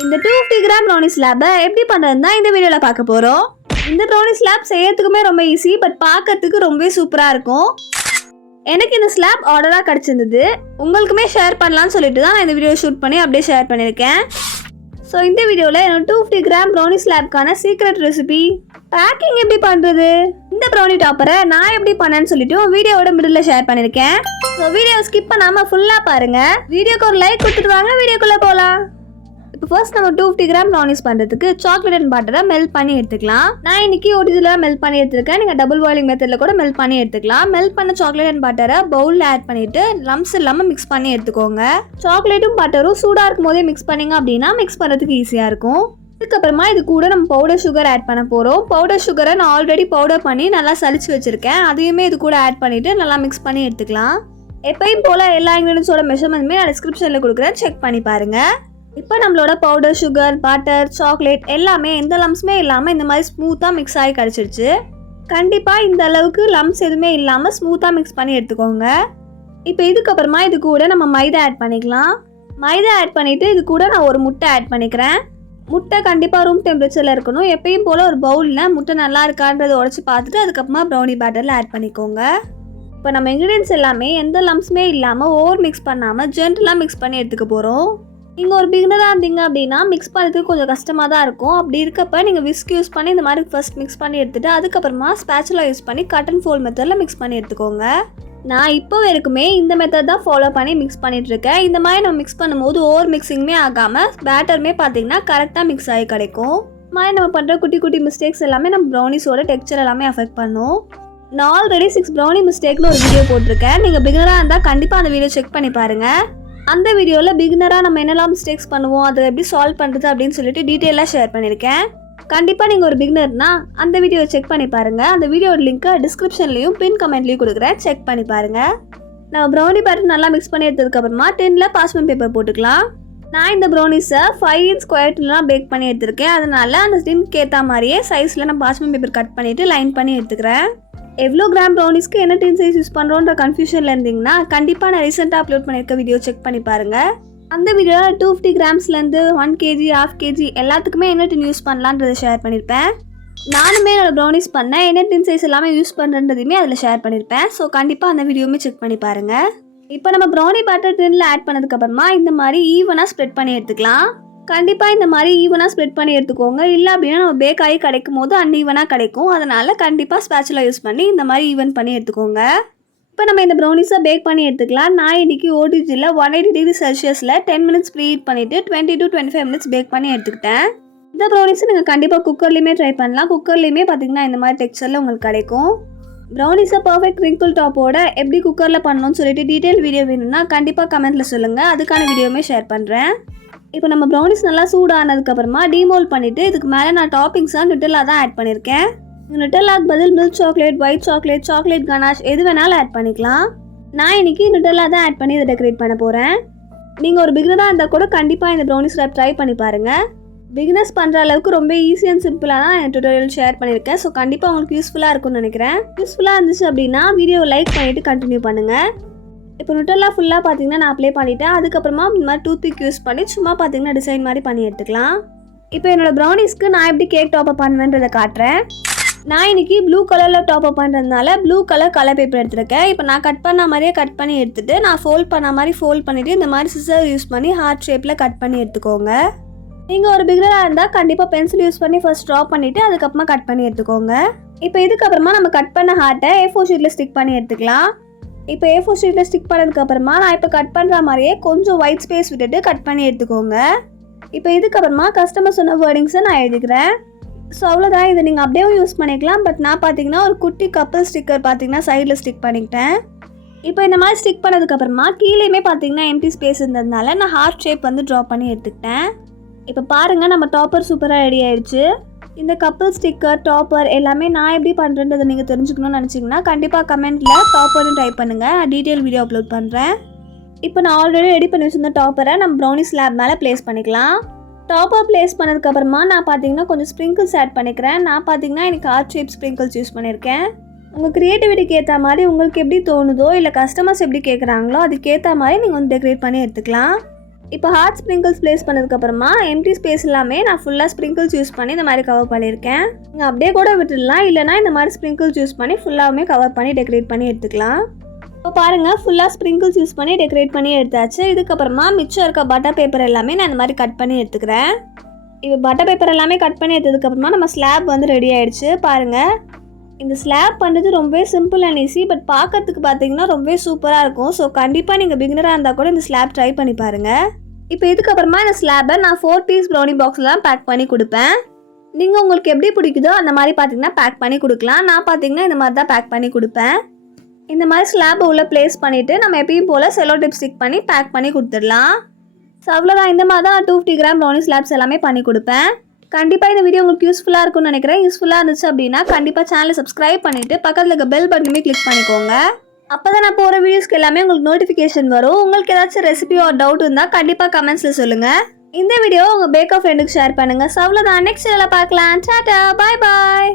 இந்த 250 gram brownie ஸ்லாப்பை எப்படி பண்ணுறதுன்னு தான் இந்த வீடியோவில் பார்க்க போகிறோம். இந்த ப்ரௌனி ஸ்லாப் செய்யறதுக்குமே ரொம்ப ஈஸி, பட் பார்க்கறதுக்கு ரொம்பவே சூப்பராக இருக்கும். எனக்கு இந்த ஸ்லாப் ஆர்டராக கிடச்சிருந்தது, உங்களுக்குமே ஷேர் பண்ணலான்னு சொல்லிட்டு தான் நான் இந்த வீடியோ ஷூட் பண்ணி அப்படியே ஷேர் பண்ணியிருக்கேன். ஸோ இந்த வீடியோவில் என்னோட 250 கிராம் ப்ரௌனி ஸ்லாப்க்கான சீக்ரெட் ரெசிபி பேக்கிங் எப்படி பண்ணுறது, இந்த ப்ரௌனி டாப்பரை நான் எப்படி பண்ணேன்னு சொல்லிட்டு வீடியோவோட மிடில் ஷேர் பண்ணியிருக்கேன். ஸோ வீடியோ ஸ்கிப் பண்ணாமல் ஃபுல்லாக பாருங்கள். வீடியோக்கு ஒரு லைக் கொடுத்துட்டு வாங்க, வீடியோக்குள்ளே போகலாம். இப்போ ஃபர்ஸ்ட் நம்ம 250 கிராம் ப்ரௌனிஸ் பண்ணுறதுக்கு சாக்லேட் அண்ட் பட்டரை மெல்ட் பண்ணி எடுத்துக்கலாம். நான் இன்னைக்கு ஒரிஜினலாக மெல்ட் பண்ணி எடுத்துருக்கேன். நீங்கள் டபுள் பாயிலிங் மெத்தடில் கூட மெல்ட் பண்ணி எடுத்துக்கலாம். மெல்ட் பண்ண சாக்லேட் அண்ட் பட்டரை பவுலில் ஆட் பண்ணிவிட்டு லம்ஸ் இல்லாமல் மிக்ஸ் பண்ணி எடுத்துக்கோங்க. சாக்லேட்டும் பட்டரும் சூடாக இருக்கும் போதே மிக்ஸ் பண்ணிங்க அப்படின்னா மிக்ஸ் பண்ணுறதுக்கு ஈஸியாக இருக்கும். அதுக்கப்புறமா இது கூட நம்ம பவுடர் சுகர் ஆட் பண்ண போகிறோம். பவுடர் சுகரை நான் ஆல்ரெடி பவுடர் பண்ணி நல்லா சலிச்சு வச்சுருக்கேன். அதையுமே இது கூட ஆட் பண்ணிவிட்டு நல்லா மிக்ஸ் பண்ணி எடுத்துக்கலாம். எப்பயும் போல் எல்லா இன்க்ரீடியன்ஸோட மெஷர்மெண்ட்டுமே நான் டிஸ்கிரிப்ஷனில் கொடுக்குறேன், செக் பண்ணி பாருங்கள். இப்போ நம்மளோட பவுடர் சுகர் பட்டர் சாக்லேட் எல்லாமே எந்த லம்ஸுமே இல்லாமல் இந்த மாதிரி ஸ்மூத்தாக மிக்ஸ் ஆகி கிடச்சிருச்சு. கண்டிப்பாக இந்த அளவுக்கு லம்ஸ் எதுவுமே இல்லாமல் ஸ்மூத்தாக மிக்ஸ் பண்ணி எடுத்துக்கோங்க. இப்போ இதுக்கப்புறமா இது கூட நம்ம மைதா ஆட் பண்ணிக்கலாம். மைதா ஆட் பண்ணிவிட்டு இது கூட நான் ஒரு முட்டை ஆட் பண்ணிக்கிறேன். முட்டை கண்டிப்பாக ரூம் டெம்பரேச்சரில் இருக்கணும். எப்பயும் போல் ஒரு பவுலில் முட்டை நல்லா இருக்கான்றதை உடச்சி பார்த்துட்டு அதுக்கப்புறமா ப்ரௌனி பேட்டரில் ஆட் பண்ணிக்கோங்க. இப்போ நம்ம இன்க்ரீடியன்ஸ் எல்லாமே எந்த லம்ஸுமே இல்லாமல் ஓவர் மிக்ஸ் பண்ணாமல் ஜென்டலாக மிக்ஸ் பண்ணி எடுத்துக்க போகிறோம். நீங்கள் ஒரு பிகினராக இருந்தீங்க அப்படின்னா மிக்ஸ் பண்ணுறதுக்கு கொஞ்சம் கஷ்டமாக தான் இருக்கும். அப்படி இருக்கப்போ நீங்கள் விஸ்க் யூஸ் பண்ணி இந்த மாதிரி ஃபர்ஸ்ட் மிக்ஸ் பண்ணி எடுத்துகிட்டு அதுக்கப்புறமா ஸ்பேச்சுலா யூஸ் பண்ணி கட் அண்ட் ஃபோல்ட் மெத்தடில் மிக்ஸ் பண்ணி எடுத்துக்கோங்க. நான் இப்போ வரைக்குமே இந்த மெத்தட் தான் ஃபாலோ பண்ணி மிக்ஸ் பண்ணிகிட்ருக்கேன். இந்த மாதிரி நம்ம மிக்ஸ் பண்ணும்போது ஓவர் மிக்ஸிங்குமே ஆகாமல் பேட்டருமே பார்த்தீங்கன்னா கரெக்டாக மிக்ஸ் ஆகி கிடைக்கும். இந்த மாதிரி நம்ம பண்ணுற குட்டி குட்டி மிஸ்டேக்ஸ் எல்லாமே நம்ம ப்ரௌனிஸோட டெக்ஸ்சர் எல்லாமே அஃபெக்ட் பண்ணும். நான் ஆல்ரெடி 6 ப்ரௌனி மிஸ்டேக்னு ஒரு வீடியோ போட்டிருக்கேன். நீங்கள் பிகினராக இருந்தால் கண்டிப்பாக அந்த வீடியோ செக் பண்ணி பாருங்கள். அந்த வீடியோவில் பிகினராக நம்ம என்னெல்லாம் மிஸ்டேக்ஸ் பண்ணுவோம், அதை எப்படி சால்வ் பண்ணுறது அப்படின்னு சொல்லிட்டு டீட்டெயிலாக ஷேர் பண்ணியிருக்கேன். கண்டிப்பாக நீங்கள் ஒரு பிகினர்னா அந்த வீடியோவை செக் பண்ணி பாருங்கள். அந்த வீடியோட லிங்க்கை டிஸ்கிரிப்ஷன்லையும் பின் கமெண்ட்லையும் கொடுக்குறேன், செக் பண்ணி பாருங்கள். நம்ம ப்ரௌனி பேட்டர் நல்லா மிக்ஸ் பண்ணி எடுத்ததுக்கப்புறமா டின்னில் பார்ச்மெண்ட் பேப்பர் போட்டுக்கலாம். நான் இந்த ப்ரௌனிஸை 5 inch ஸ்கொயர் டின்லாம் பேக் பண்ணி எடுத்திருக்கேன். அதனால் அந்த டின்க்கு ஏற்ற மாதிரியே சைஸில் நான் பார்ச்மெண்ட் பேப்பர் கட் பண்ணிவிட்டு லைன் பண்ணி எடுத்துக்கிறேன். எவ்வளோ கிராம் ப்ரௌனிஸ்க்கு என்ன டின் சைஸ் யூஸ் பண்ணுறோன்ற கன்ஃபியூஷனில் இருந்தீங்கன்னா கண்டிப்பாக நான் ரீசெண்டாக அப்லோட் பண்ணியிருக்க வீடியோ செக் பண்ணி பாருங்கள். அந்த வீடியோவில் 250 கிராம்ஸ்லேருந்து 1 kg 1/2 kg எல்லாத்துக்குமே என்ன டின் யூஸ் பண்ணலான்றதை ஷேர் பண்ணியிருப்பேன். நானுமே என்னோட ப்ரௌனிஸ் பண்ணேன், என்ன டின் சைஸ் எல்லாமே யூஸ் பண்ணுறதையுமே அதில் ஷேர் பண்ணியிருப்பேன். ஸோ கண்டிப்பாக அந்த வீடியோவுமே செக் பண்ணி பாருங்கள். இப்போ நம்ம ப்ரௌனி பேட்டர் டின்னில் ஆட் பண்ணதுக்கப்புறமா இந்த மாதிரி ஈவனாக ஸ்ப்ரெட் பண்ணி எடுத்துக்கலாம். கண்டிப்பாக இந்த மாதிரி ஈவனாக ஸ்ப்ரெட் பண்ணி எடுத்துக்கோங்க. இல்லை அப்படின்னா நம்ம பேக் ஆகி கிடைக்கும் போது அன்ஈவனாக கிடைக்கும். அதனால் கண்டிப்பாக ஸ்பேச்சுலா யூஸ் பண்ணி இந்த மாதிரி ஈவன் பண்ணி எடுத்துக்கோங்க. இப்போ நம்ம இந்த ப்ரௌனிஸை பேக் பண்ணி எடுத்துக்கலாம். நான் இன்றைக்கி ஓடிஜியில் 180 டிகிரி செல்சியஸில் 10 minutes ப்ரீ ஹீட் பண்ணிவிட்டு 20 to 25 minutes பேக் பண்ணி எடுத்துக்கிட்டேன். இந்த ப்ரௌனிஸை நீங்கள் கண்டிப்பாக குக்கர்லேயுமே ட்ரை பண்ணலாம். குக்கர்லேயுமே பார்த்தீங்கன்னா இந்த மாதிரி டெக்ஸ்சரில் உங்களுக்கு கிடைக்கும். ப்ரௌனிஸை பர்ஃபெக்ட் ரிங்கிள் டாப்போட எப்படி குக்கரில் பண்ணணும்னு சொல்லிட்டு டீட்டெயில் வீடியோ வேணும்னா கண்டிப்பாக கமெண்ட்டில் சொல்லுங்கள், அதுக்கான வீடியோவுமே ஷேர் பண்ணுறேன். இப்போ நம்ம ப்ரௌனிஸ் நல்லா சூடானதுக்கப்புறமா டீமோல்ட் பண்ணிவிட்டு இதுக்கு மேலே நான் டாப்பிங்ஸாக நுட்டெல்லா தான் ஆட் பண்ணியிருக்கேன். நுட்டெல்லாக்கு பதில் milk chocolate, white chocolate, chocolate ganache எது வேணாலும் ஆட் பண்ணிக்கலாம். நான் இன்றைக்கி நுட்டெல்லா தான் ஆட் பண்ணி இதை டெக்கரேட் பண்ண போகிறேன். நீங்கள் ஒரு பிகினராக இருந்தால் கூட கண்டிப்பாக இந்த ப்ரௌனிஸ் ரேப் ட்ரை பண்ணி பாருங்கள். பிகினர்ஸ் பண்ணுற அளவுக்கு ரொம்ப ஈஸி அண்ட் சிம்பிளாக தான் என் டுட்டோரியல் ஷேர் பண்ணியிருக்கேன். ஸோ கண்டிப்பாக உங்களுக்கு யூஸ்ஃபுல்லாக இருக்கும்னு நினைக்கிறேன். யூஸ்ஃபுல்லாக இருந்துச்சு அப்படின்னா வீடியோவை லைக் பண்ணிவிட்டு கண்டினியூ பண்ணுங்கள். இப்போ நுட்டெல்லா ஃபுல்லாக பார்த்தீங்கன்னா நான் அப்ளை பண்ணிவிட்டேன். அதுக்கப்புறமா இந்த மாதிரி டூத்பிக் யூஸ் பண்ணி சும்மா பார்த்தீங்கன்னா டிசைன் மாதிரி பண்ணி எடுத்துக்கலாம். இப்போ என்னோடய ப்ரௌனிஸ்க்கு நான் எப்படி கேக் டாப்அப் பண்ணுவேன்றதை காட்டுறேன். நான் இன்றைக்கி ப்ளூ கலரில் டாப்அப் பண்ணுறதுனால ப்ளூ கலர் பேப்பர் எடுத்துருக்கேன். இப்போ நான் கட் பண்ண மாதிரியே கட் பண்ணி எடுத்துகிட்டு நான் ஃபோல்ட் பண்ண மாதிரி ஃபோல்ட் பண்ணிவிட்டு இந்த மாதிரி சிசர் யூஸ் பண்ணி ஹார்ட் ஷேப்பில் கட் பண்ணி எடுத்துக்கோங்க. நீங்கள் ஒரு பிகினராக இருந்தால் கண்டிப்பாக பென்சில் யூஸ் பண்ணி ஃபர்ஸ்ட் ட்ரா பண்ணிவிட்டு அதுக்கப்புறமா கட் பண்ணி எடுத்துக்கோங்க. இப்போ இதுக்கப்புறமா நம்ம கட் பண்ண ஹார்ட்டை A4 ஷீட்டில் ஸ்டிக் பண்ணி எடுத்துக்கலாம். இப்போ A4 ஷீட்டில் ஸ்டிக் பண்ணதுக்கப்புறமா நான் இப்போ கட் பண்ணுற மாதிரியே கொஞ்சம் ஒயிட் ஸ்பேஸ் விட்டுட்டு கட் பண்ணி எடுத்துக்கோங்க. இப்போ இதுக்கப்புறமா கஸ்டமர் சொன்ன வேர்டிங்ஸை நான் எழுதிக்கிறேன். ஸோ அவ்வளோதான், இதை நீங்கள் அப்படியே யூஸ் பண்ணிக்கலாம். பட் நான் பார்த்தீங்கன்னா ஒரு குட்டி கப்பல் ஸ்டிக்கர் பார்த்தீங்கன்னா சைடில் ஸ்டிக் பண்ணிக்கிட்டேன். இப்போ இந்த மாதிரி ஸ்டிக் பண்ணதுக்கப்புறமா கீழேயுமே பார்த்தீங்கன்னா எம்டி ஸ்பேஸ் இருந்ததுனால நான் ஹார்ட் ஷேப் வந்து ட்ரா பண்ணி எடுத்துக்கிட்டேன். இப்போ பாருங்கள் நம்ம டாப்பர் சூப்பராக ரெடி ஆயிடுச்சு. இந்த கப்பல் ஸ்டிக்கர் டாப்பர் எல்லாமே நான் எப்படி பண்ணுறேன்றதை நீங்கள் தெரிஞ்சுக்கணும்னு நினச்சிங்கன்னா கண்டிப்பாக கமெண்ட்டில் டாப்பர்னு டைப் பண்ணுங்கள், நான் டீட்டெயில் வீடியோ அப்லோட் பண்ணுறேன். இப்போ நான் ஆல்ரெடி ரெடி பண்ணி வச்சுருந்த டாப்பரை நம்ம ப்ரௌனி ஸ்லாப் மேலே ப்ளேஸ் பண்ணிக்கலாம். டாப்பர் ப்ளேஸ் பண்ணதுக்கப்புறமா நான் பார்த்தீங்கன்னா கொஞ்சம் ஸ்ப்ரிங்கிள்ஸ் ஆட் பண்ணிக்கிறேன். நான் பார்த்தீங்கன்னா எனக்கு ஹார்ட் ஷேப் ஸ்ப்ரிங்கிள்ஸ் யூஸ் பண்ணியிருக்கேன். உங்கள் க்ரியேட்டிவிட்டிக்கு ஏற்ற மாதிரி உங்களுக்கு எப்படி தோணுதோ இல்லை கஸ்டமர்ஸ் எப்படி கேட்குறாங்களோ அதுக்கேற்ற மாதிரி நீங்கள் வந்து டெக்கரேட் பண்ணி எடுத்துக்கலாம். இப்போ ஹார்ட் ஸ்ப்ரிங்கிள்ஸ் ப்ளேஸ் பண்ணதுக்கப்புறமா எம்டி ஸ்பேஸ் எல்லாமே நான் ஃபுல்லாக ஸ்ப்ரிங்கிள்ஸ் யூஸ் பண்ணி இந்த மாதிரி கவர் பண்ணியிருக்கேன். நீங்கள் அப்படியே கூட விட்டுடலாம், இல்லைனா இந்த மாதிரி ஸ்ப்ரிங்கிள்ஸ் யூஸ் பண்ணி ஃபுல்லாகவுமே கவர் பண்ணி டெக்கரேட் பண்ணி எடுத்துக்கலாம். இப்போ பாருங்கள், ஃபுல்லாக ஸ்ப்ரிங்கிள்ஸ் யூஸ் பண்ணி டெக்கரேட் பண்ணி எடுத்தாச்சு. இதுக்கப்புறமா மிச்சம் இருக்க பட்டர் பேப்பர் எல்லாமே நான் இந்த மாதிரி கட் பண்ணி எடுத்துக்கிறேன். இப்போ பட்டர் பேப்பர் எல்லாமே கட் பண்ணி எடுத்ததுக்கப்புறமா நம்ம ஸ்லாப் வந்து ரெடி ஆகிடுச்சு. பாருங்கள், இந்த ஸ்லாப் பண்ணுறது ரொம்பவே சிம்பிள் அண்ட் ஈஸி, பட் பார்க்கறதுக்கு பார்த்தீங்கன்னா ரொம்பவே சூப்பராக இருக்கும். ஸோ கண்டிப்பாக நீங்கள் பிகினராக இருந்தால் கூட இந்த ஸ்லாப் ட்ரை பண்ணி பாருங்கள். இப்போ இதுக்கப்புறமா இந்த ஸ்லாப்பை நான் 4 பீஸ் ப்ரௌனி பாக்ஸில் தான் பேக் பண்ணி கொடுப்பேன். நீங்கள் உங்களுக்கு எப்படி பிடிக்குதோ அந்த மாதிரி பார்த்தீங்கன்னா பேக் பண்ணி கொடுக்கலாம். நான் பார்த்தீங்கன்னா இந்த மாதிரி தான் பேக் பண்ணி கொடுப்பேன். இந்த மாதிரி ஸ்லாப்பை உள்ளே ப்ளேஸ் பண்ணிவிட்டு நம்ம எப்பயும் போல் செலோ டிப் ஸ்டிக் பண்ணி பேக் பண்ணி கொடுத்துடலாம். ஸோ அவ்வளோதான், இந்த மாதிரி தான் 250 கிராம் ப்ரௌனி ஸ்லாப்ஸ் எல்லாமே பண்ணி கொடுப்பேன். கண்டிப்பாக இந்த வீடியோ உங்களுக்கு யூஸ்ஃபுல்லாக இருக்கும்னு நினைக்கிறேன். யூஸ்ஃபுல்லாக இருந்துச்சு அப்படின்னா கண்டிப்பாக சேனலை சப்ஸ்கிரைப் பண்ணிவிட்டு பக்கத்தில் இருக்க பெல் பட்டனுமே கிளிக் பண்ணிக்கோங்க. அப்போ தான் நான் போகிற வீடியோஸ்க்கு எல்லாமே உங்களுக்கு நோட்டிஃபிகேஷன் வரும். உங்களுக்கு ஏதாச்சும் ரெசிபி ஒரு டவுட் இருந்தால் கண்டிப்பாக கமெண்ட்ஸில் சொல்லுங்கள். இந்த வீடியோ உங்கள் பேக்கர் ஃப்ரெண்டுக்கு ஷேர் பண்ணுங்கள். ஸோ அவ்வளோதான், நெக்ஸ்ட் வீடியோவில் பார்க்கலாம். டாடா, பாய் பாய்.